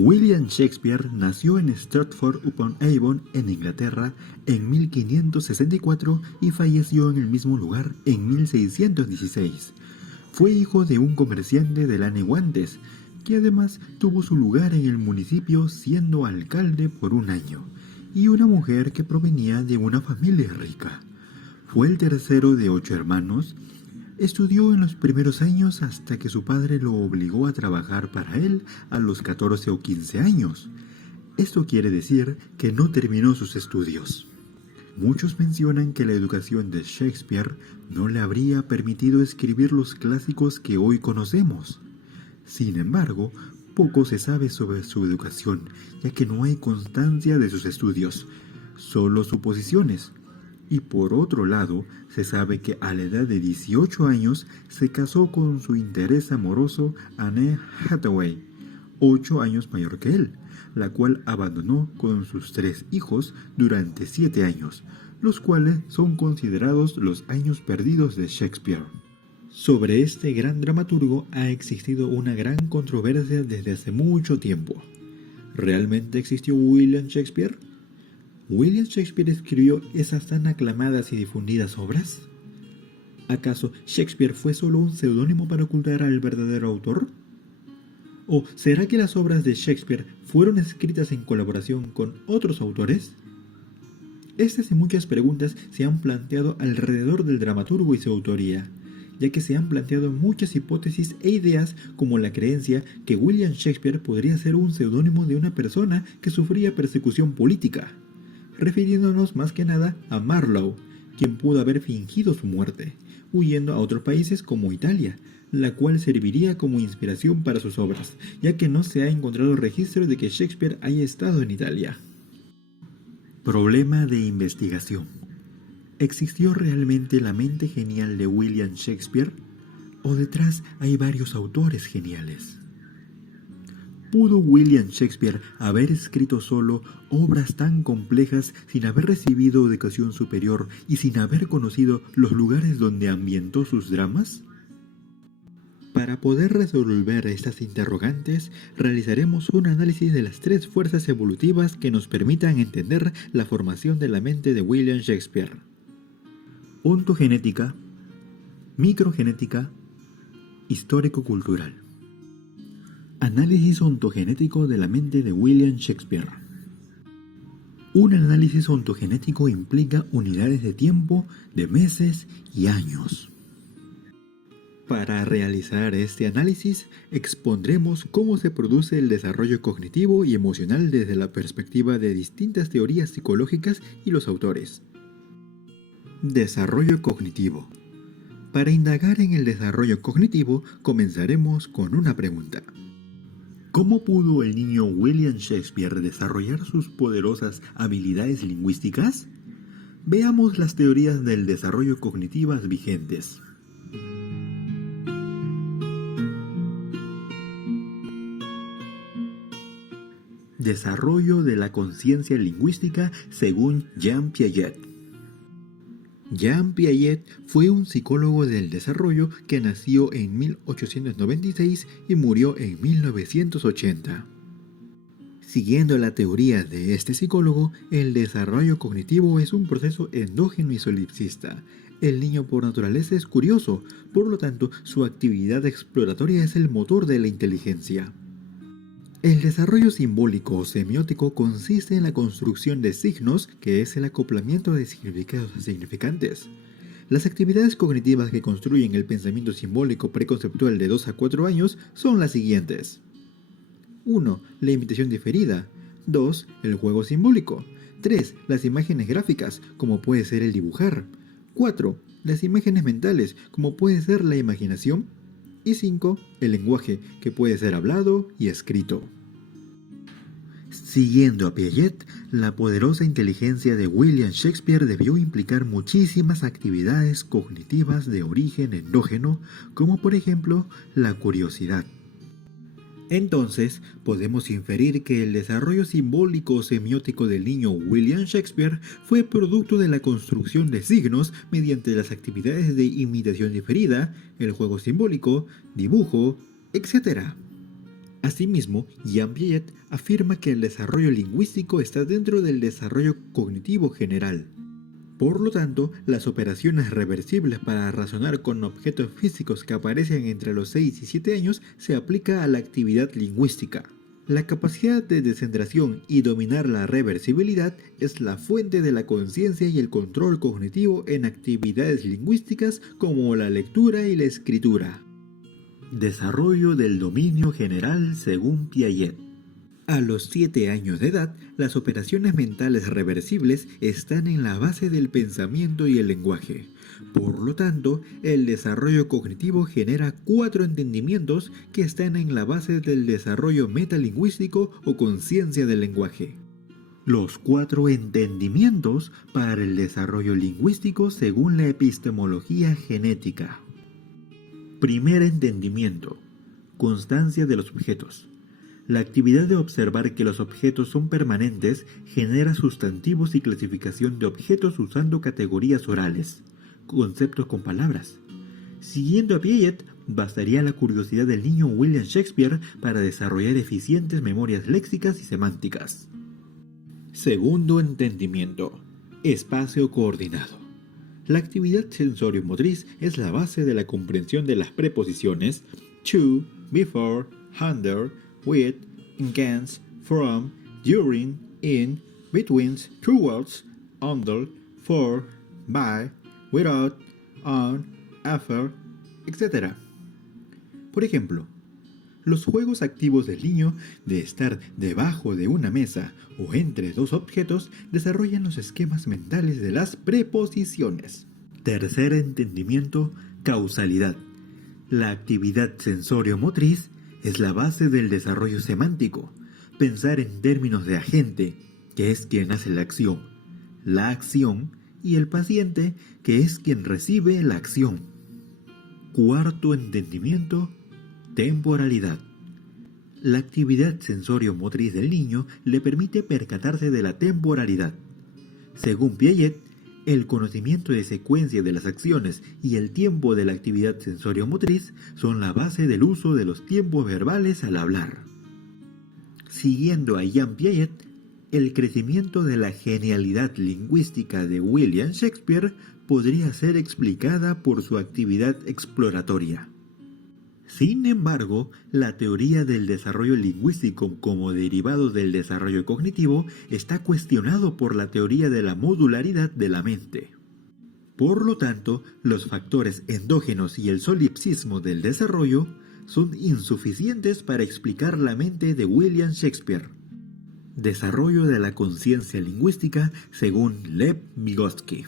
William Shakespeare nació en Stratford-upon-Avon, en Inglaterra, en 1564 y falleció en el mismo lugar en 1616. Fue hijo de un comerciante de lana y guantes, que además tuvo su lugar en el municipio siendo alcalde por un año, y una mujer que provenía de una familia rica. Fue el tercero de 8 hermanos. Estudió en los primeros años hasta que su padre lo obligó a trabajar para él a los 14 o 15 años. Esto quiere decir que no terminó sus estudios. Muchos mencionan que la educación de Shakespeare no le habría permitido escribir los clásicos que hoy conocemos. Sin embargo, poco se sabe sobre su educación, ya que no hay constancia de sus estudios, solo suposiciones. Y por otro lado, se sabe que a la edad de 18 años se casó con su interés amoroso Anne Hathaway, 8 años mayor que él, la cual abandonó con sus 3 hijos durante 7 años, los cuales son considerados los años perdidos de Shakespeare. Sobre este gran dramaturgo ha existido una gran controversia desde hace mucho tiempo. ¿Realmente existió William Shakespeare? ¿William Shakespeare escribió esas tan aclamadas y difundidas obras? ¿Acaso Shakespeare fue solo un seudónimo para ocultar al verdadero autor? ¿O será que las obras de Shakespeare fueron escritas en colaboración con otros autores? Estas y muchas preguntas se han planteado alrededor del dramaturgo y su autoría, ya que se han planteado muchas hipótesis e ideas, como la creencia que William Shakespeare podría ser un seudónimo de una persona que sufría persecución política, refiriéndonos más que nada a Marlowe, quien pudo haber fingido su muerte, huyendo a otros países como Italia, la cual serviría como inspiración para sus obras, ya que no se ha encontrado registro de que Shakespeare haya estado en Italia. Problema de investigación. ¿Existió realmente la mente genial de William Shakespeare? ¿O detrás hay varios autores geniales? ¿Pudo William Shakespeare haber escrito solo obras tan complejas sin haber recibido educación superior y sin haber conocido los lugares donde ambientó sus dramas? Para poder resolver estas interrogantes, realizaremos un análisis de las 3 fuerzas evolutivas que nos permitan entender la formación de la mente de William Shakespeare: ontogenética, microgenética, histórico-cultural. Análisis ontogenético de la mente de William Shakespeare. Un análisis ontogenético implica unidades de tiempo de meses y años. Para realizar este análisis, expondremos cómo se produce el desarrollo cognitivo y emocional desde la perspectiva de distintas teorías psicológicas y los autores. Desarrollo cognitivo. Para indagar en el desarrollo cognitivo, comenzaremos con una pregunta. ¿Cómo pudo el niño William Shakespeare desarrollar sus poderosas habilidades lingüísticas? Veamos las teorías del desarrollo cognitivas vigentes. Desarrollo de la conciencia lingüística según Jean Piaget. Jean Piaget fue un psicólogo del desarrollo que nació en 1896 y murió en 1980. Siguiendo la teoría de este psicólogo, el desarrollo cognitivo es un proceso endógeno y solipsista. El niño por naturaleza es curioso, por lo tanto, su actividad exploratoria es el motor de la inteligencia. El desarrollo simbólico o semiótico consiste en la construcción de signos, que es el acoplamiento de significados a significantes. Las actividades cognitivas que construyen el pensamiento simbólico preconceptual de 2 a 4 años son las siguientes. 1. La imitación diferida. 2. El juego simbólico. 3. Las imágenes gráficas, como puede ser el dibujar. 4. Las imágenes mentales, como puede ser la imaginación. Y 5. El lenguaje, que puede ser hablado y escrito. Siguiendo a Piaget, la poderosa inteligencia de William Shakespeare debió implicar muchísimas actividades cognitivas de origen endógeno, como por ejemplo la curiosidad. Entonces, podemos inferir que el desarrollo simbólico o semiótico del niño William Shakespeare fue producto de la construcción de signos mediante las actividades de imitación diferida, el juego simbólico, dibujo, etc. Asimismo, Jean Piaget afirma que el desarrollo lingüístico está dentro del desarrollo cognitivo general. Por lo tanto, las operaciones reversibles para razonar con objetos físicos que aparecen entre los 6 y 7 años se aplica a la actividad lingüística. La capacidad de descentración y dominar la reversibilidad es la fuente de la conciencia y el control cognitivo en actividades lingüísticas como la lectura y la escritura. Desarrollo del dominio general según Piaget. A los 7 años de edad, las operaciones mentales reversibles están en la base del pensamiento y el lenguaje. Por lo tanto, el desarrollo cognitivo genera 4 entendimientos que están en la base del desarrollo metalingüístico o conciencia del lenguaje. Los 4 entendimientos para el desarrollo lingüístico según la epistemología genética. Primer entendimiento: constancia de los objetos. La actividad de observar que los objetos son permanentes genera sustantivos y clasificación de objetos usando categorías orales, conceptos con palabras. Siguiendo a Piaget, bastaría la curiosidad del niño William Shakespeare para desarrollar eficientes memorias léxicas y semánticas. Segundo entendimiento: espacio coordinado. La actividad sensorio-motriz es la base de la comprensión de las preposiciones to, before, under, with, against, from, during, in, between, towards, under, for, by, without, on, after, etc. Por ejemplo, los juegos activos del niño de estar debajo de una mesa o entre dos objetos desarrollan los esquemas mentales de las preposiciones. Tercer entendimiento: causalidad. La actividad sensorio-motriz es la base del desarrollo semántico. Pensar en términos de agente, que es quien hace la acción, y el paciente, que es quien recibe la acción. Cuarto entendimiento: temporalidad. La actividad sensorio-motriz del niño le permite percatarse de la temporalidad. Según Piaget, el conocimiento de secuencia de las acciones y el tiempo de la actividad sensorio-motriz son la base del uso de los tiempos verbales al hablar. Siguiendo a Jean Piaget, el crecimiento de la genialidad lingüística de William Shakespeare podría ser explicada por su actividad exploratoria. Sin embargo, la teoría del desarrollo lingüístico como derivado del desarrollo cognitivo está cuestionado por la teoría de la modularidad de la mente. Por lo tanto, los factores endógenos y el solipsismo del desarrollo son insuficientes para explicar la mente de William Shakespeare. Desarrollo de la conciencia lingüística según Lev Vygotsky.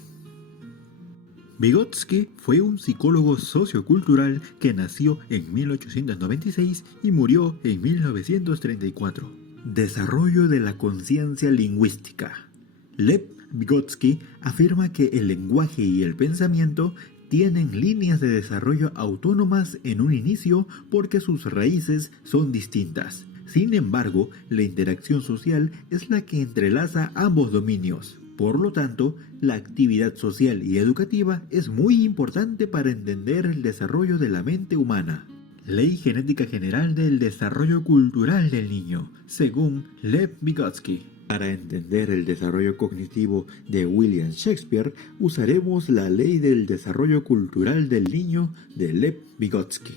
Vygotsky fue un psicólogo sociocultural que nació en 1896 y murió en 1934. Desarrollo de la conciencia lingüística. Lev Vygotsky afirma que el lenguaje y el pensamiento tienen líneas de desarrollo autónomas en un inicio porque sus raíces son distintas. Sin embargo, la interacción social es la que entrelaza ambos dominios. Por lo tanto, la actividad social y educativa es muy importante para entender el desarrollo de la mente humana. Ley genética general del desarrollo cultural del niño, según Lev Vygotsky. Para entender el desarrollo cognitivo de William Shakespeare, usaremos la ley del desarrollo cultural del niño de Lev Vygotsky.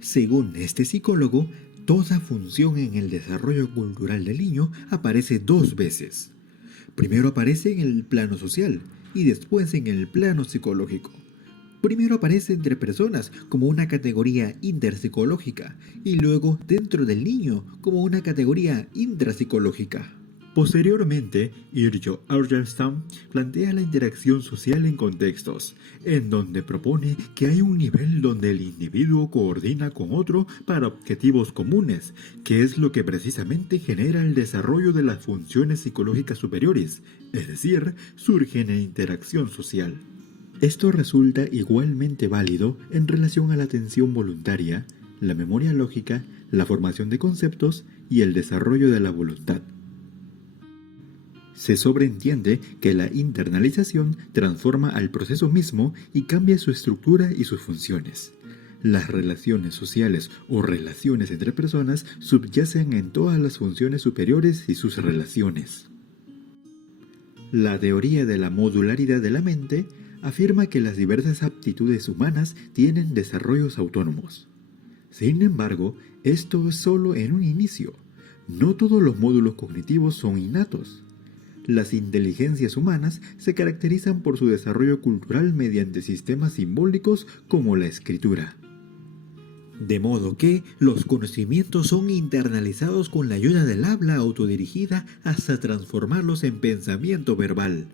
Según este psicólogo, toda función en el desarrollo cultural del niño aparece 2 veces. Primero aparece en el plano social y después en el plano psicológico. Primero aparece entre personas como una categoría interpsicológica y luego dentro del niño como una categoría intrapsicológica. Posteriormente, Irjo Argenstam plantea la interacción social en contextos, en donde propone que hay un nivel donde el individuo coordina con otro para objetivos comunes, que es lo que precisamente genera el desarrollo de las funciones psicológicas superiores, es decir, surgen en interacción social. Esto resulta igualmente válido en relación a la atención voluntaria, la memoria lógica, la formación de conceptos y el desarrollo de la voluntad. Se sobreentiende que la internalización transforma al proceso mismo y cambia su estructura y sus funciones. Las relaciones sociales o relaciones entre personas subyacen en todas las funciones superiores y sus relaciones. La teoría de la modularidad de la mente afirma que las diversas aptitudes humanas tienen desarrollos autónomos. Sin embargo, esto es solo en un inicio. No todos los módulos cognitivos son innatos. Las inteligencias humanas se caracterizan por su desarrollo cultural mediante sistemas simbólicos como la escritura. De modo que los conocimientos son internalizados con la ayuda del habla autodirigida hasta transformarlos en pensamiento verbal.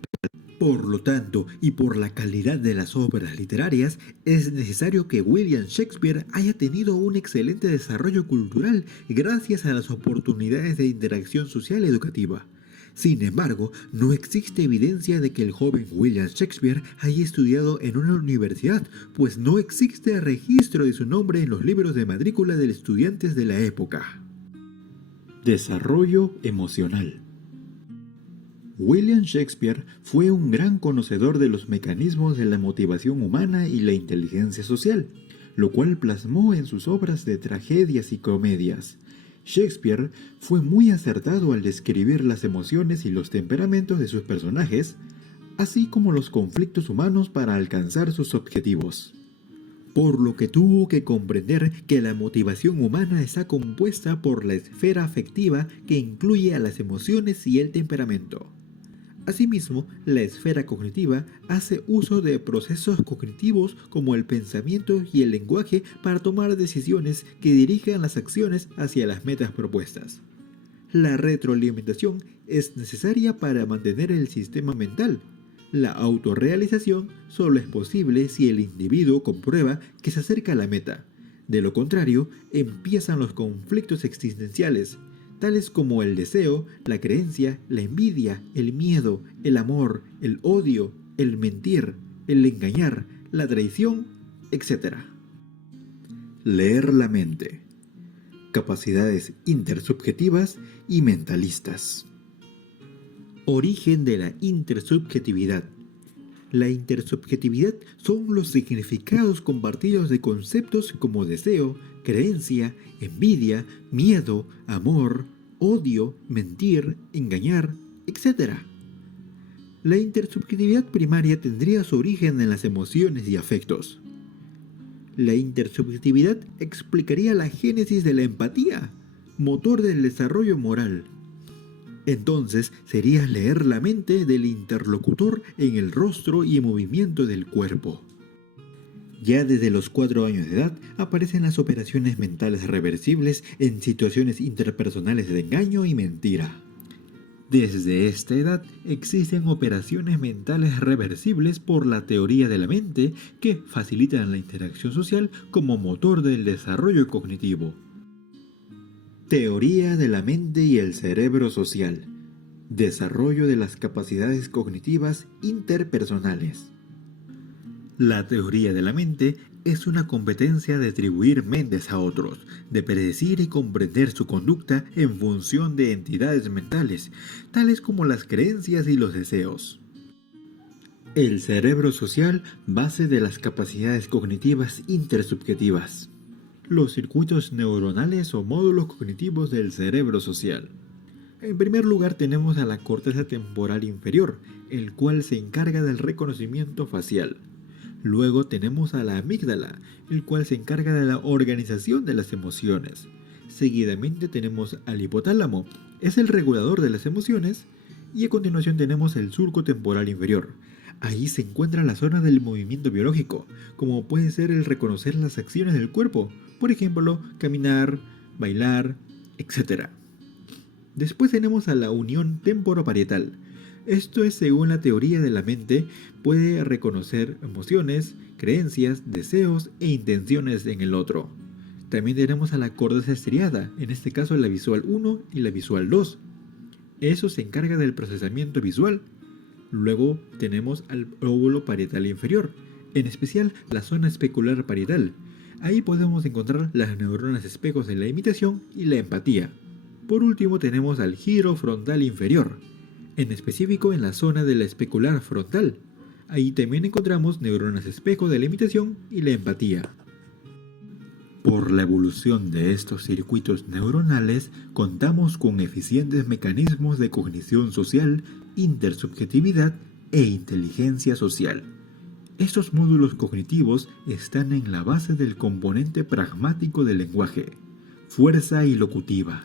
Por lo tanto, y por la calidad de las obras literarias, es necesario que William Shakespeare haya tenido un excelente desarrollo cultural gracias a las oportunidades de interacción social educativa. Sin embargo, no existe evidencia de que el joven William Shakespeare haya estudiado en una universidad, pues no existe registro de su nombre en los libros de matrícula de estudiantes de la época. Desarrollo emocional. William Shakespeare fue un gran conocedor de los mecanismos de la motivación humana y la inteligencia social, lo cual plasmó en sus obras de tragedias y comedias. Shakespeare fue muy acertado al describir las emociones y los temperamentos de sus personajes, así como los conflictos humanos para alcanzar sus objetivos. Por lo que tuvo que comprender que la motivación humana está compuesta por la esfera afectiva que incluye a las emociones y el temperamento. Asimismo, la esfera cognitiva hace uso de procesos cognitivos como el pensamiento y el lenguaje para tomar decisiones que dirijan las acciones hacia las metas propuestas. La retroalimentación es necesaria para mantener el sistema mental. La autorrealización solo es posible si el individuo comprueba que se acerca a la meta. De lo contrario, empiezan los conflictos existenciales, tales como el deseo, la creencia, la envidia, el miedo, el amor, el odio, el mentir, el engañar, la traición, etc. Leer la mente. Capacidades intersubjetivas y mentalistas. Origen de la intersubjetividad. La intersubjetividad son los significados compartidos de conceptos como deseo, creencia, envidia, miedo, amor, odio, mentir, engañar, etc. La intersubjetividad primaria tendría su origen en las emociones y afectos. La intersubjetividad explicaría la génesis de la empatía, motor del desarrollo moral. Entonces sería leer la mente del interlocutor en el rostro y movimiento del cuerpo. Ya desde los 4 años de edad aparecen las operaciones mentales reversibles en situaciones interpersonales de engaño y mentira. Desde esta edad existen operaciones mentales reversibles por la teoría de la mente que facilitan la interacción social como motor del desarrollo cognitivo. Teoría de la mente y el cerebro social. Desarrollo de las capacidades cognitivas interpersonales. La teoría de la mente es una competencia de atribuir mentes a otros, de predecir y comprender su conducta en función de entidades mentales, tales como las creencias y los deseos. El cerebro social, base de las capacidades cognitivas intersubjetivas. Los circuitos neuronales o módulos cognitivos del cerebro social. En primer lugar tenemos a la corteza temporal inferior, el cual se encarga del reconocimiento facial. Luego tenemos a la amígdala, el cual se encarga de la organización de las emociones. Seguidamente tenemos al hipotálamo, es el regulador de las emociones. Y a continuación tenemos el surco temporal inferior. Ahí se encuentra la zona del movimiento biológico, como puede ser el reconocer las acciones del cuerpo, por ejemplo, caminar, bailar, etc. Después tenemos a la unión temporoparietal. Esto es, según la teoría de la mente, puede reconocer emociones, creencias, deseos e intenciones en el otro. También tenemos a la corteza estriada, en este caso la visual 1 y la visual 2. Eso se encarga del procesamiento visual. Luego tenemos al lóbulo parietal inferior, en especial la zona especular parietal. Ahí podemos encontrar las neuronas espejos de la imitación y la empatía. Por último tenemos al giro frontal inferior, en específico en la zona de la especular frontal. Ahí también encontramos neuronas espejo de la imitación y la empatía. Por la evolución de estos circuitos neuronales, contamos con eficientes mecanismos de cognición social, intersubjetividad e inteligencia social. Estos módulos cognitivos están en la base del componente pragmático del lenguaje, fuerza ilocutiva.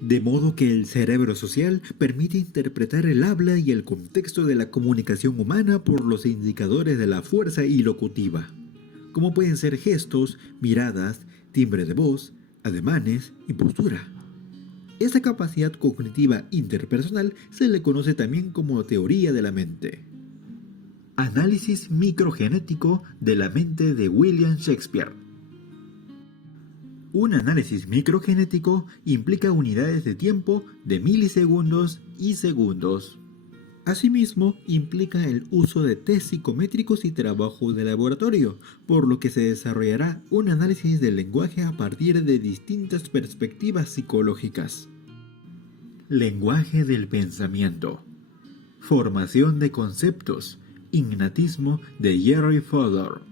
De modo que el cerebro social permite interpretar el habla y el contexto de la comunicación humana por los indicadores de la fuerza ilocutiva, como pueden ser gestos, miradas, timbre de voz, ademanes y postura. Esta capacidad cognitiva interpersonal se le conoce también como teoría de la mente. Análisis microgenético de la mente de William Shakespeare. Un análisis microgenético implica unidades de tiempo de milisegundos y segundos. Asimismo, implica el uso de test psicométricos y trabajo de laboratorio, por lo que se desarrollará un análisis del lenguaje a partir de distintas perspectivas psicológicas. Lenguaje del pensamiento. Formación de conceptos. Ignatismo de Jerry Fodor.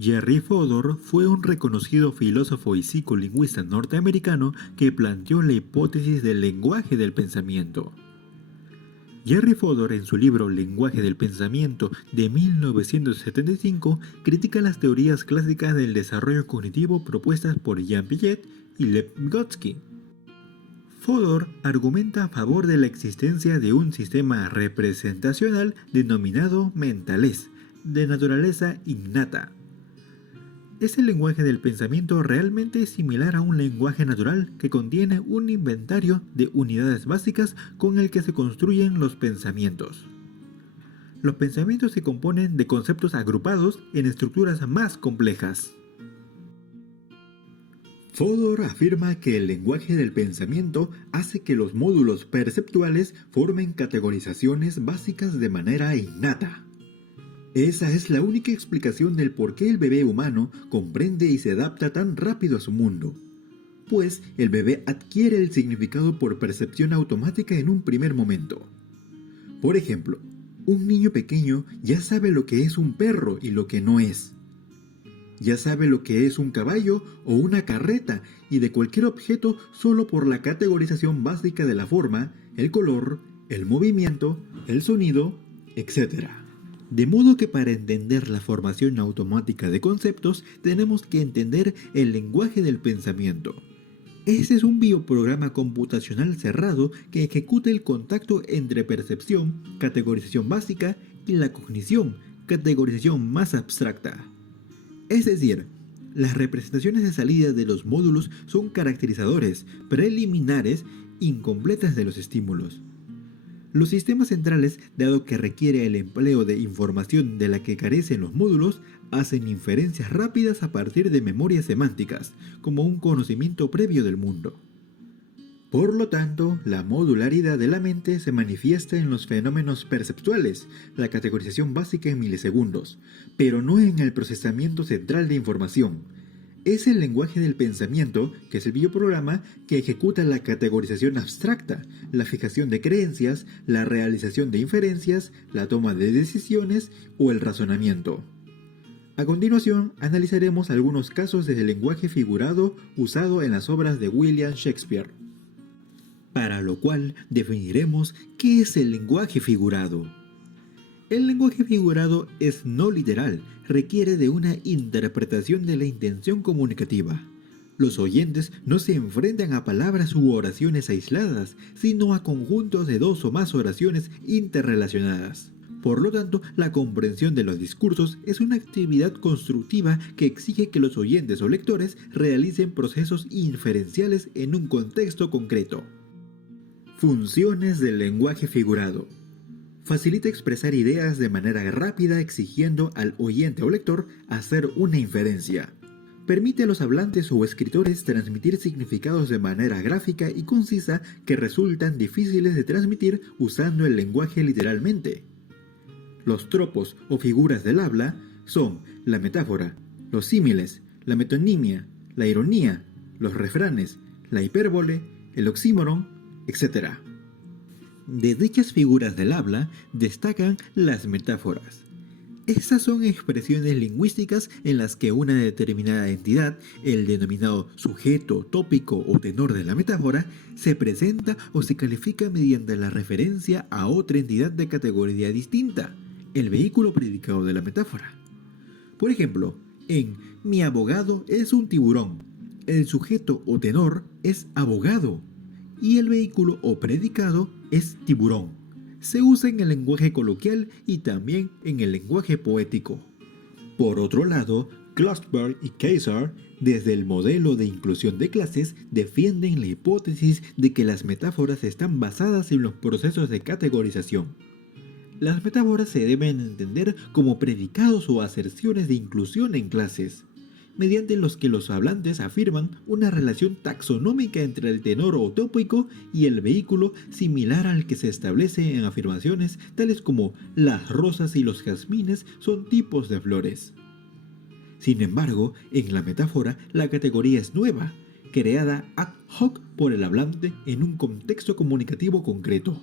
Jerry Fodor fue un reconocido filósofo y psicolingüista norteamericano que planteó la hipótesis del lenguaje del pensamiento. Jerry Fodor, en su libro Lenguaje del Pensamiento de 1975, critica las teorías clásicas del desarrollo cognitivo propuestas por Jean Piaget y Lev Vygotsky. Fodor argumenta a favor de la existencia de un sistema representacional denominado mentalés, de naturaleza innata. ¿Es el lenguaje del pensamiento realmente similar a un lenguaje natural que contiene un inventario de unidades básicas con el que se construyen los pensamientos? Los pensamientos se componen de conceptos agrupados en estructuras más complejas. Fodor afirma que el lenguaje del pensamiento hace que los módulos perceptuales formen categorizaciones básicas de manera innata. Esa es la única explicación del por qué el bebé humano comprende y se adapta tan rápido a su mundo. Pues el bebé adquiere el significado por percepción automática en un primer momento. Por ejemplo, un niño pequeño ya sabe lo que es un perro y lo que no es. Ya sabe lo que es un caballo o una carreta y de cualquier objeto solo por la categorización básica de la forma, el color, el movimiento, el sonido, etc. De modo que para entender la formación automática de conceptos tenemos que entender el lenguaje del pensamiento. Ese es un bioprograma computacional cerrado que ejecuta el contacto entre percepción, categorización básica, y la cognición, categorización más abstracta. Es decir, las representaciones de salida de los módulos son caracterizadores, preliminares, incompletas de los estímulos. Los sistemas centrales, dado que requiere el empleo de información de la que carecen los módulos, hacen inferencias rápidas a partir de memorias semánticas, como un conocimiento previo del mundo. Por lo tanto, la modularidad de la mente se manifiesta en los fenómenos perceptuales, la categorización básica en milisegundos, pero no en el procesamiento central de información. Es el lenguaje del pensamiento, que es el bioprograma, que ejecuta la categorización abstracta, la fijación de creencias, la realización de inferencias, la toma de decisiones o el razonamiento. A continuación, analizaremos algunos casos del lenguaje figurado usado en las obras de William Shakespeare. Para lo cual definiremos qué es el lenguaje figurado. El lenguaje figurado es no literal, requiere de una interpretación de la intención comunicativa. Los oyentes no se enfrentan a palabras u oraciones aisladas, sino a conjuntos de dos o más oraciones interrelacionadas. Por lo tanto, la comprensión de los discursos es una actividad constructiva que exige que los oyentes o lectores realicen procesos inferenciales en un contexto concreto. Funciones del lenguaje figurado. Facilita expresar ideas de manera rápida exigiendo al oyente o lector hacer una inferencia. Permite a los hablantes o escritores transmitir significados de manera gráfica y concisa que resultan difíciles de transmitir usando el lenguaje literalmente. Los tropos o figuras del habla son la metáfora, los símiles, la metonimia, la ironía, los refranes, la hipérbole, el oxímoron, etc. De dichas figuras del habla destacan las metáforas. Estas son expresiones lingüísticas en las que una determinada entidad, el denominado sujeto, tópico o tenor de la metáfora, se presenta o se califica mediante la referencia a otra entidad de categoría distinta, el vehículo predicado de la metáfora. Por ejemplo, en mi abogado es un tiburón, el sujeto o tenor es abogado y el vehículo o predicado es tiburón. Se usa en el lenguaje coloquial y también en el lenguaje poético. Por otro lado, Klosterberg y Kaiser, desde el modelo de inclusión de clases, defienden la hipótesis de que las metáforas están basadas en los procesos de categorización. Las metáforas se deben entender como predicados o aserciones de inclusión en clases, mediante los que los hablantes afirman una relación taxonómica entre el tenor o tópico y el vehículo similar al que se establece en afirmaciones tales como las rosas y los jazmines son tipos de flores. Sin embargo, en la metáfora la categoría es nueva, creada ad hoc por el hablante en un contexto comunicativo concreto.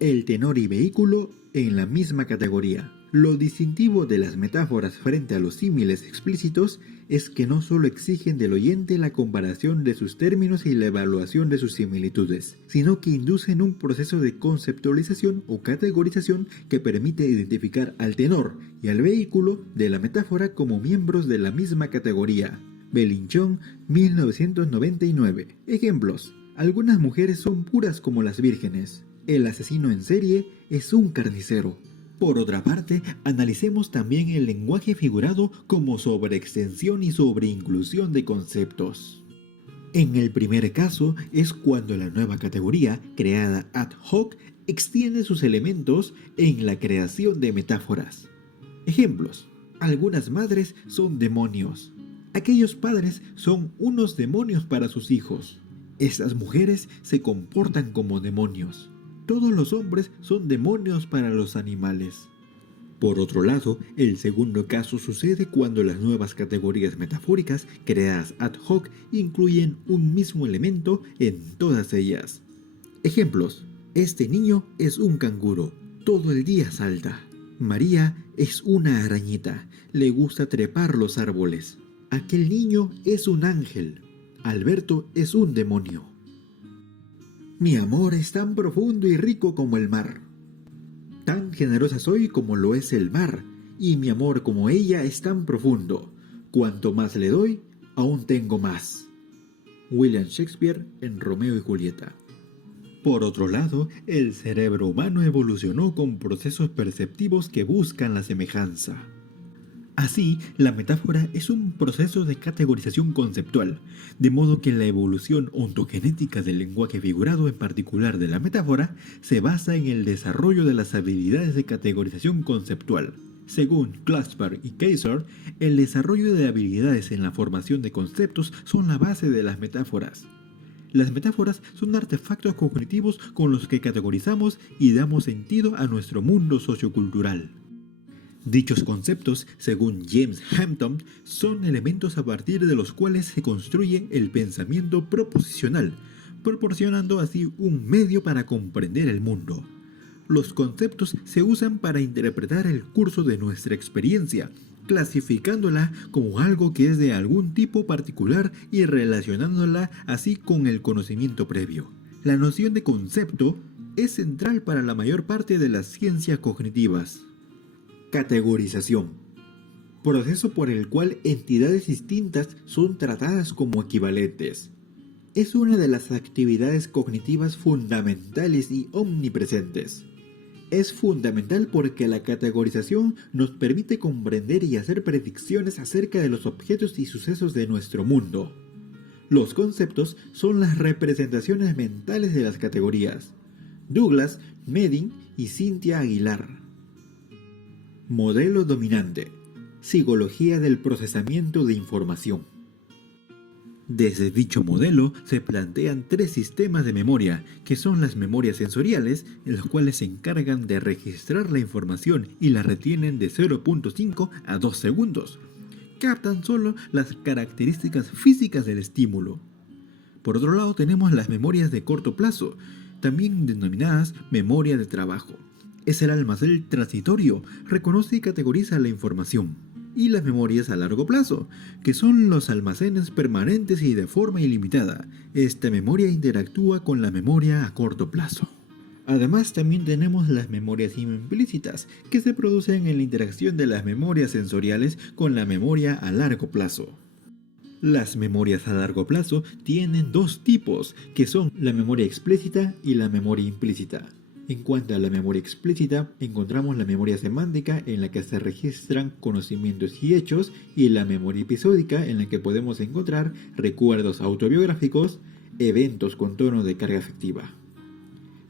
El tenor y vehículo en la misma categoría. Lo distintivo de las metáforas frente a los símiles explícitos es que no solo exigen del oyente la comparación de sus términos y la evaluación de sus similitudes, sino que inducen un proceso de conceptualización o categorización que permite identificar al tenor y al vehículo de la metáfora como miembros de la misma categoría. Belinchón, 1999. Ejemplos. Algunas mujeres son puras como las vírgenes. El asesino en serie es un carnicero. Por otra parte, analicemos también el lenguaje figurado como sobreextensión y sobreinclusión de conceptos. En el primer caso es cuando la nueva categoría, creada ad hoc, extiende sus elementos en la creación de metáforas. Ejemplos. Algunas madres son demonios. Aquellos padres son unos demonios para sus hijos. Estas mujeres se comportan como demonios. Todos los hombres son demonios para los animales. Por otro lado, el segundo caso sucede cuando las nuevas categorías metafóricas creadas ad hoc incluyen un mismo elemento en todas ellas. Ejemplos. Este niño es un canguro, todo el día salta. María es una arañita, le gusta trepar los árboles. Aquel niño es un ángel. Alberto es un demonio. Mi amor es tan profundo y rico como el mar. Tan generosa soy como lo es el mar, y mi amor como ella es tan profundo. Cuanto más le doy, aún tengo más. William Shakespeare en Romeo y Julieta. Por otro lado, el cerebro humano evolucionó con procesos perceptivos que buscan la semejanza. Así, la metáfora es un proceso de categorización conceptual, de modo que la evolución ontogenética del lenguaje figurado, en particular de la metáfora, se basa en el desarrollo de las habilidades de categorización conceptual. Según Klosterberg y Kaiser, el desarrollo de habilidades en la formación de conceptos son la base de las metáforas. Las metáforas son artefactos cognitivos con los que categorizamos y damos sentido a nuestro mundo sociocultural. Dichos conceptos, según James Hampton, son elementos a partir de los cuales se construye el pensamiento proposicional, proporcionando así un medio para comprender el mundo. Los conceptos se usan para interpretar el curso de nuestra experiencia, clasificándola como algo que es de algún tipo particular y relacionándola así con el conocimiento previo. La noción de concepto es central para la mayor parte de las ciencias cognitivas. Categorización. Proceso por el cual entidades distintas son tratadas como equivalentes. Es una de las actividades cognitivas fundamentales y omnipresentes. Es fundamental porque la categorización nos permite comprender y hacer predicciones acerca de los objetos y sucesos de nuestro mundo. Los conceptos son las representaciones mentales de las categorías. Douglas, Medin y Cynthia Aguilar. Modelo dominante. Psicología del procesamiento de información. Desde dicho modelo se plantean tres sistemas de memoria, que son las memorias sensoriales, en las cuales se encargan de registrar la información y la retienen de 0.5 a 2 segundos. Captan solo las características físicas del estímulo. Por otro lado tenemos las memorias de corto plazo, también denominadas memoria de trabajo. es el almacén transitorio, reconoce y categoriza la información. Y las memorias a largo plazo, que son los almacenes permanentes y de forma ilimitada. Esta memoria interactúa con la memoria a corto plazo. Además, también tenemos las memorias implícitas, que se producen en la interacción de las memorias sensoriales con la memoria a largo plazo. Las memorias a largo plazo tienen dos tipos, que son la memoria explícita y la memoria implícita. En cuanto a la memoria explícita, encontramos la memoria semántica en la que se registran conocimientos y hechos, y la memoria episódica en la que podemos encontrar recuerdos autobiográficos, eventos con tono de carga afectiva.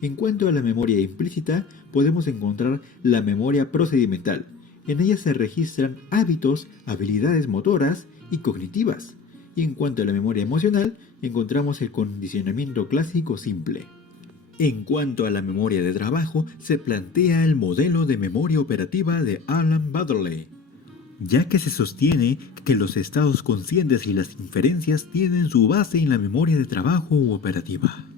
En cuanto a la memoria implícita, podemos encontrar la memoria procedimental. En ella se registran hábitos, habilidades motoras y cognitivas. Y en cuanto a la memoria emocional, encontramos el condicionamiento clásico simple. En cuanto a la memoria de trabajo, se plantea el modelo de memoria operativa de Alan Baddeley, ya que se sostiene que los estados conscientes y las inferencias tienen su base en la memoria de trabajo u operativa.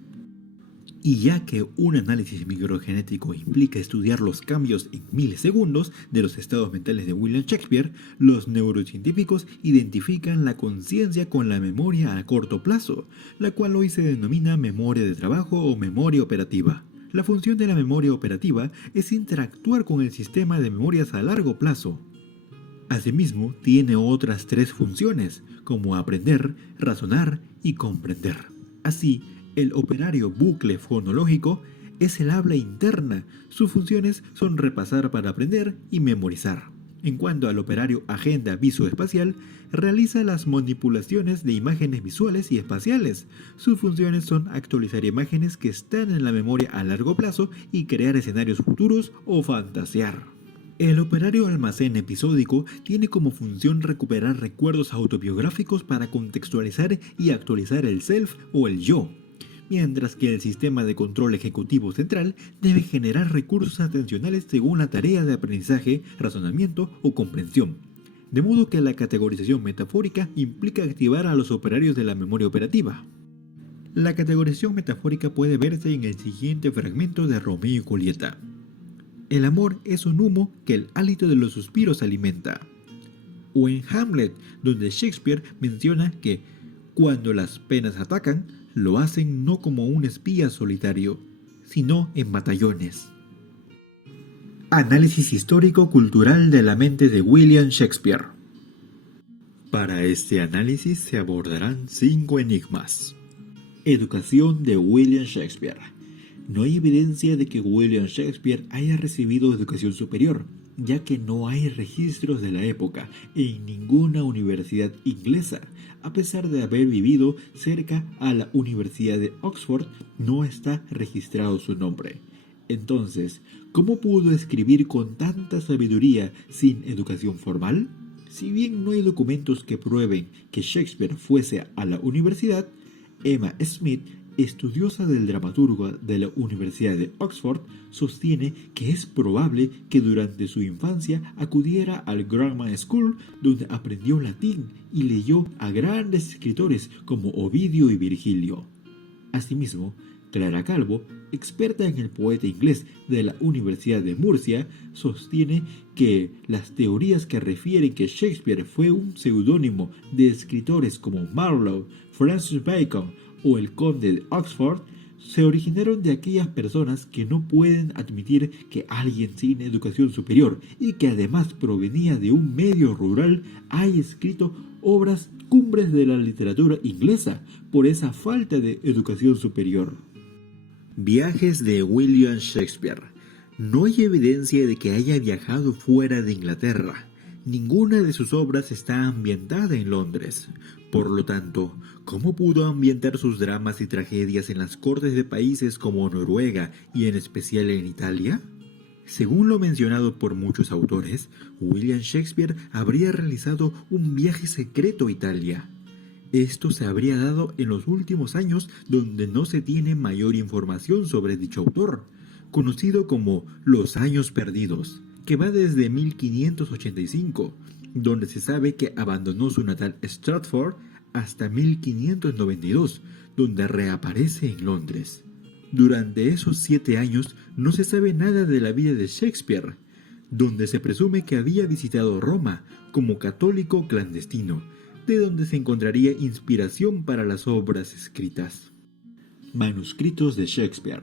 Y ya que un análisis microgenético implica estudiar los cambios en milisegundos de los estados mentales de William Shakespeare, los neurocientíficos identifican la conciencia con la memoria a corto plazo, la cual hoy se denomina memoria de trabajo o memoria operativa. La función de la memoria operativa es interactuar con el sistema de memorias a largo plazo. Asimismo, tiene otras tres funciones, como aprender, razonar y comprender. Así, el operario bucle fonológico es el habla interna. Sus funciones son repasar para aprender y memorizar. En cuanto al operario agenda visoespacial, realiza las manipulaciones de imágenes visuales y espaciales. Sus funciones son actualizar imágenes que están en la memoria a largo plazo y crear escenarios futuros o fantasear. El operario almacén episódico tiene como función recuperar recuerdos autobiográficos para contextualizar y actualizar el self o el yo, mientras que el sistema de control ejecutivo central debe generar recursos atencionales según la tarea de aprendizaje, razonamiento o comprensión. De modo que la categorización metafórica implica activar a los operarios de la memoria operativa. La categorización metafórica puede verse en el siguiente fragmento de Romeo y Julieta. El amor es un humo que el hálito de los suspiros alimenta. O en Hamlet, donde Shakespeare menciona que cuando las penas atacan, lo hacen no como un espía solitario, sino en batallones. Análisis histórico-cultural de la mente de William Shakespeare. Para este análisis se abordarán 5 enigmas. Educación de William Shakespeare. No hay evidencia de que William Shakespeare haya recibido educación superior, ya que no hay registros de la época en ninguna universidad inglesa. A pesar de haber vivido cerca a la Universidad de Oxford, no está registrado su nombre. Entonces, ¿cómo pudo escribir con tanta sabiduría sin educación formal? Si bien no hay documentos que prueben que Shakespeare fuese a la universidad, Emma Smith, estudiosa del dramaturgo de la Universidad de Oxford, sostiene que es probable que durante su infancia acudiera al Grammar School, donde aprendió latín y leyó a grandes escritores como Ovidio y Virgilio. Asimismo, Clara Calvo, experta en el poeta inglés de la Universidad de Murcia, sostiene que las teorías que refieren que Shakespeare fue un seudónimo de escritores como Marlowe, Francis Bacon o el conde de Oxford se originaron de aquellas personas que no pueden admitir que alguien sin educación superior y que además provenía de un medio rural haya escrito obras cumbres de la literatura inglesa por esa falta de educación superior. Viajes de William Shakespeare. No hay evidencia de que haya viajado fuera de Inglaterra. Ninguna de sus obras está ambientada en Londres. Por lo tanto, ¿cómo pudo ambientar sus dramas y tragedias en las cortes de países como Noruega y en especial en Italia? Según lo mencionado por muchos autores, William Shakespeare habría realizado un viaje secreto a Italia. Esto se habría dado en los últimos años, donde no se tiene mayor información sobre dicho autor, conocido como Los Años Perdidos, que va desde 1585, donde se sabe que abandonó su natal Stratford, hasta 1592, donde reaparece en Londres. Durante esos 7 años no se sabe nada de la vida de Shakespeare, donde se presume que había visitado Roma como católico clandestino, de donde se encontraría inspiración para las obras escritas. Manuscritos de Shakespeare.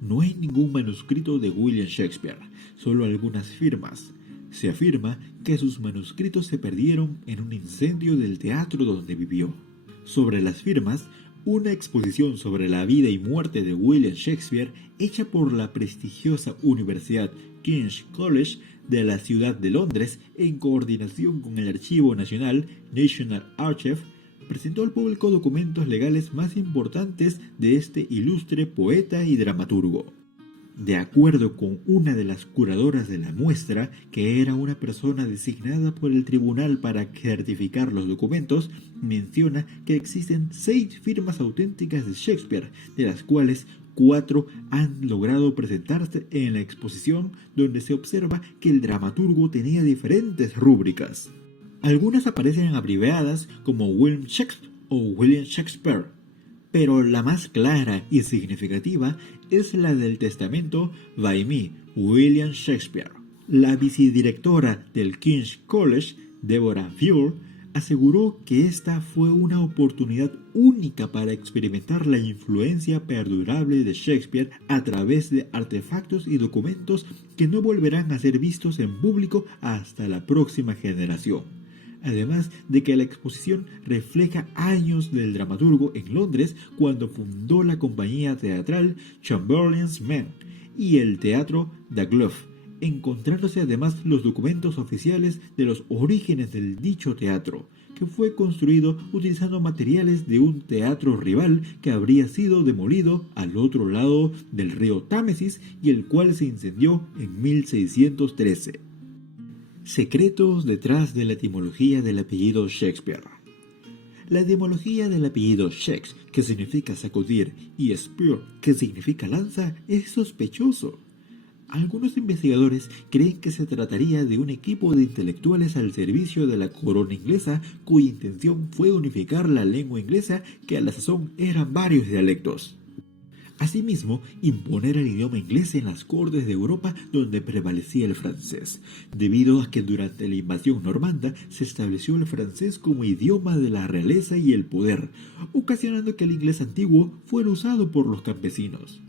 No hay ningún manuscrito de William Shakespeare, solo algunas firmas. Se afirma que sus manuscritos se perdieron en un incendio del teatro donde vivió. Sobre las firmas, una exposición sobre la vida y muerte de William Shakespeare hecha por la prestigiosa Universidad King's College de la ciudad de Londres en coordinación con el Archivo Nacional National Archive, presentó al público documentos legales más importantes de este ilustre poeta y dramaturgo. De acuerdo con una de las curadoras de la muestra, que era una persona designada por el tribunal para certificar los documentos, menciona que existen 6 firmas auténticas de Shakespeare, de las cuales 4 han logrado presentarse en la exposición, donde se observa que el dramaturgo tenía diferentes rúbricas. Algunas aparecen abreviadas como William Shakespeare o William Shakespeare, pero la más clara y significativa es la del testamento by me, William Shakespeare. La vicedirectora del King's College, Deborah Fuhr, aseguró que esta fue una oportunidad única para experimentar la influencia perdurable de Shakespeare a través de artefactos y documentos que no volverán a ser vistos en público hasta la próxima generación. Además de que la exposición refleja años del dramaturgo en Londres cuando fundó la compañía teatral Chamberlain's Men y el teatro The Globe, encontrándose además los documentos oficiales de los orígenes del dicho teatro, que fue construido utilizando materiales de un teatro rival que habría sido demolido al otro lado del río Támesis y el cual se incendió en 1613. Secretos detrás de la etimología del apellido Shakespeare. La etimología del apellido Shakes, que significa sacudir, y Spear, que significa lanza, es sospechoso. Algunos investigadores creen que se trataría de un equipo de intelectuales al servicio de la corona inglesa, cuya intención fue unificar la lengua inglesa, que a la sazón eran varios dialectos. Asimismo, imponer el idioma inglés en las cortes de Europa donde prevalecía el francés, debido a que durante la invasión normanda se estableció el francés como idioma de la realeza y el poder, ocasionando que el inglés antiguo fuera usado por los campesinos.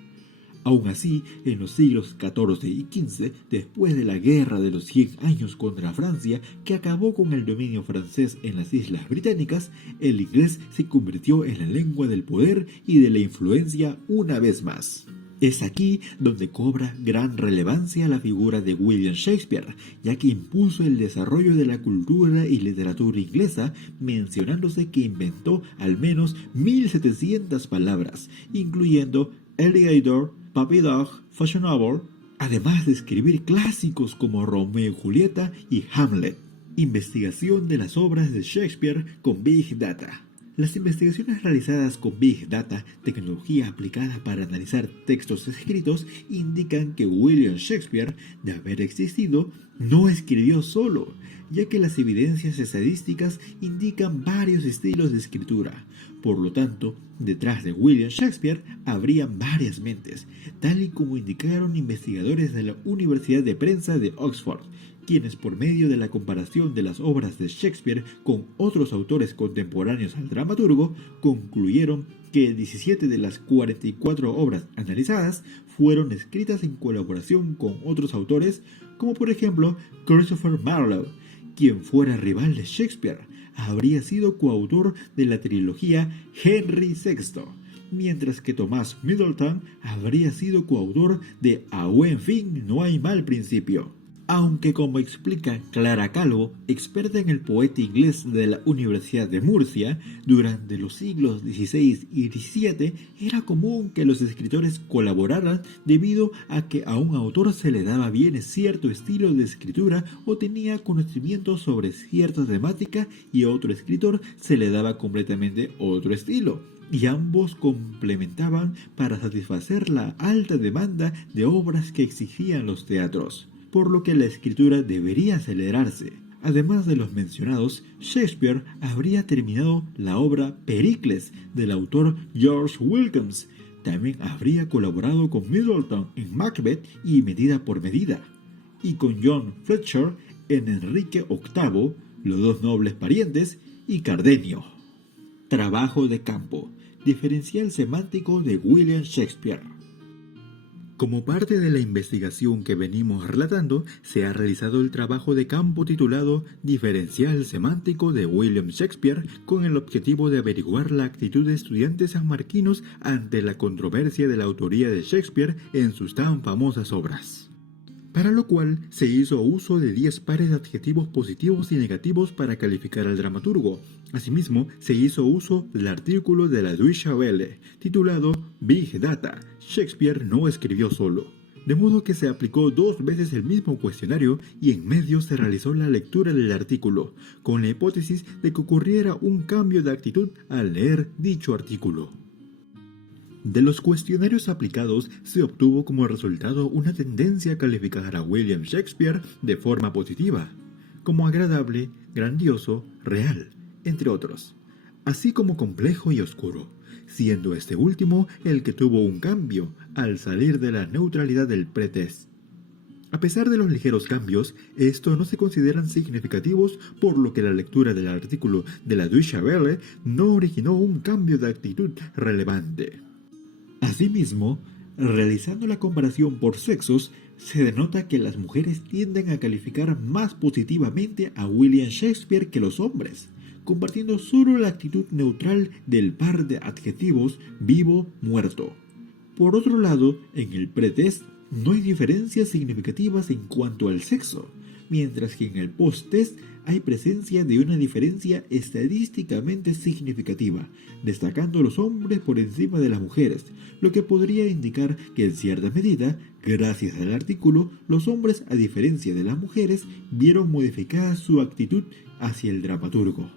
Aún así, en los siglos XIV y XV, después de la Guerra de los 100 años contra Francia, que acabó con el dominio francés en las Islas Británicas, el inglés se convirtió en la lengua del poder y de la influencia una vez más. Es aquí donde cobra gran relevancia la figura de William Shakespeare, ya que impuso el desarrollo de la cultura y literatura inglesa, mencionándose que inventó al menos 1700 palabras, incluyendo alligator, puppy dog, fashionable, además de escribir clásicos como Romeo y Julieta y Hamlet. Investigación de las obras de Shakespeare con Big Data. Las investigaciones realizadas con Big Data, tecnología aplicada para analizar textos escritos, indican que William Shakespeare, de haber existido, no escribió solo, ya que las evidencias estadísticas indican varios estilos de escritura. Por lo tanto, detrás de William Shakespeare habrían varias mentes, tal y como indicaron investigadores de la Universidad de Prensa de Oxford, quienes por medio de la comparación de las obras de Shakespeare con otros autores contemporáneos al dramaturgo, concluyeron que 17 de las 44 obras analizadas fueron escritas en colaboración con otros autores, como por ejemplo Christopher Marlowe, quien fuera rival de Shakespeare, habría sido coautor de la trilogía Henry VI, mientras que Thomas Middleton habría sido coautor de A buen fin no hay mal principio. Aunque, como explica Clara Calvo, experta en el poeta inglés de la Universidad de Murcia, durante los siglos XVI y XVII era común que los escritores colaboraran debido a que a un autor se le daba bien cierto estilo de escritura o tenía conocimientos sobre cierta temática y a otro escritor se le daba completamente otro estilo, y ambos complementaban para satisfacer la alta demanda de obras que exigían los teatros, por lo que la escritura debería acelerarse. Además de los mencionados, Shakespeare habría terminado la obra Pericles del autor George Wilkins, también habría colaborado con Middleton en Macbeth y Medida por Medida, y con John Fletcher en Enrique VIII, Los dos nobles parientes y Cardenio. Trabajo de campo. Diferencial semántico de William Shakespeare. Como parte de la investigación que venimos relatando, se ha realizado el trabajo de campo titulado Diferencial semántico de William Shakespeare con el objetivo de averiguar la actitud de estudiantes sanmarquinos ante la controversia de la autoría de Shakespeare en sus tan famosas obras. Para lo cual se hizo uso de 10 pares de adjetivos positivos y negativos para calificar al dramaturgo. Asimismo, se hizo uso del artículo de la Deutsche Welle, titulado Big Data, Shakespeare no escribió solo. De modo que se aplicó 2 veces el mismo cuestionario y en medio se realizó la lectura del artículo, con la hipótesis de que ocurriera un cambio de actitud al leer dicho artículo. De los cuestionarios aplicados se obtuvo como resultado una tendencia a calificar a William Shakespeare de forma positiva, como agradable, grandioso, real, entre otros, así como complejo y oscuro, siendo este último el que tuvo un cambio al salir de la neutralidad del pretest. A pesar de los ligeros cambios, estos no se consideran significativos, por lo que la lectura del artículo de la Deutsche Welle no originó un cambio de actitud relevante. Asimismo, realizando la comparación por sexos, se denota que las mujeres tienden a calificar más positivamente a William Shakespeare que los hombres, compartiendo solo la actitud neutral del par de adjetivos vivo-muerto. Por otro lado, en el pretest no hay diferencias significativas en cuanto al sexo, mientras que en el post-test hay presencia de una diferencia estadísticamente significativa, destacando los hombres por encima de las mujeres, lo que podría indicar que en cierta medida, gracias al artículo, los hombres, a diferencia de las mujeres, vieron modificada su actitud hacia el dramaturgo.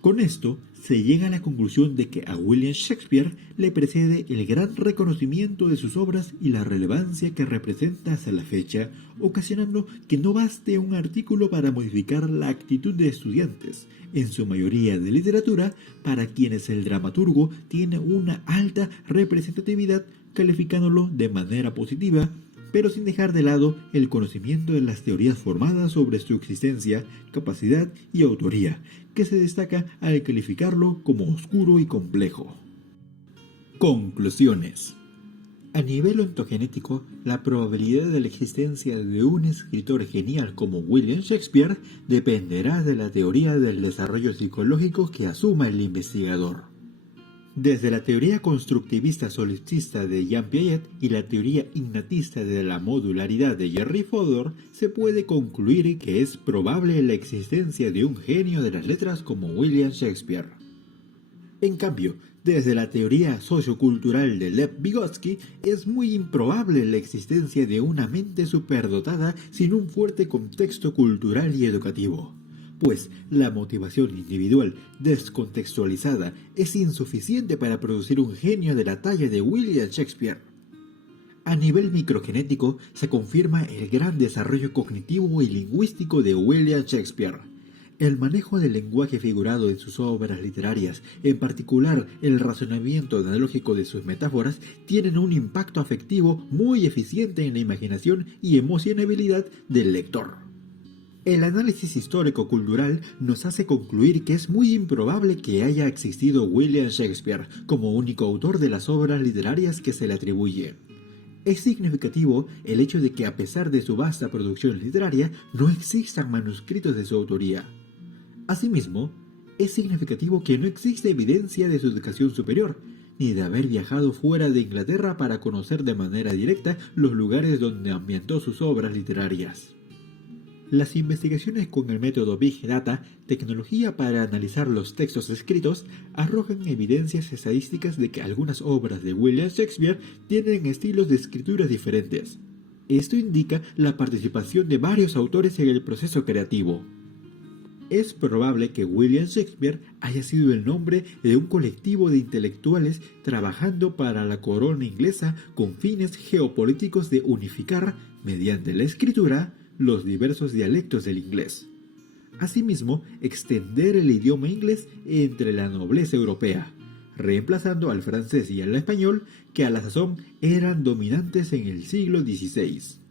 Con esto, se llega a la conclusión de que a William Shakespeare le precede el gran reconocimiento de sus obras y la relevancia que representa hasta la fecha, ocasionando que no baste un artículo para modificar la actitud de estudiantes, en su mayoría de literatura, para quienes el dramaturgo tiene una alta representatividad, calificándolo de manera positiva, pero sin dejar de lado el conocimiento de las teorías formadas sobre su existencia, capacidad y autoría, que se destaca al calificarlo como oscuro y complejo. Conclusiones. A nivel ontogenético, la probabilidad de la existencia de un escritor genial como William Shakespeare dependerá de la teoría del desarrollo psicológico que asuma el investigador. Desde la teoría constructivista solipsista de Jean Piaget y la teoría innatista de la modularidad de Henry Fodor, se puede concluir que es probable la existencia de un genio de las letras como William Shakespeare. En cambio, desde la teoría sociocultural de Lev Vygotsky, es muy improbable la existencia de una mente superdotada sin un fuerte contexto cultural y educativo, pues la motivación individual descontextualizada es insuficiente para producir un genio de la talla de William Shakespeare. A nivel microgenético se confirma el gran desarrollo cognitivo y lingüístico de William Shakespeare. El manejo del lenguaje figurado en sus obras literarias, en particular el razonamiento analógico de sus metáforas, tienen un impacto afectivo muy eficiente en la imaginación y emocionabilidad del lector. El análisis histórico-cultural nos hace concluir que es muy improbable que haya existido William Shakespeare como único autor de las obras literarias que se le atribuyen. Es significativo el hecho de que a pesar de su vasta producción literaria, no existan manuscritos de su autoría. Asimismo, es significativo que no existe evidencia de su educación superior, ni de haber viajado fuera de Inglaterra para conocer de manera directa los lugares donde ambientó sus obras literarias. Las investigaciones con el método Big Data, tecnología para analizar los textos escritos, arrojan evidencias estadísticas de que algunas obras de William Shakespeare tienen estilos de escritura diferentes. Esto indica la participación de varios autores en el proceso creativo. Es probable que William Shakespeare haya sido el nombre de un colectivo de intelectuales trabajando para la corona inglesa con fines geopolíticos de unificar, mediante la escritura, los diversos dialectos del inglés. Asimismo, extender el idioma inglés entre la nobleza europea, reemplazando al francés y al español, que a la sazón eran dominantes en el siglo XVI.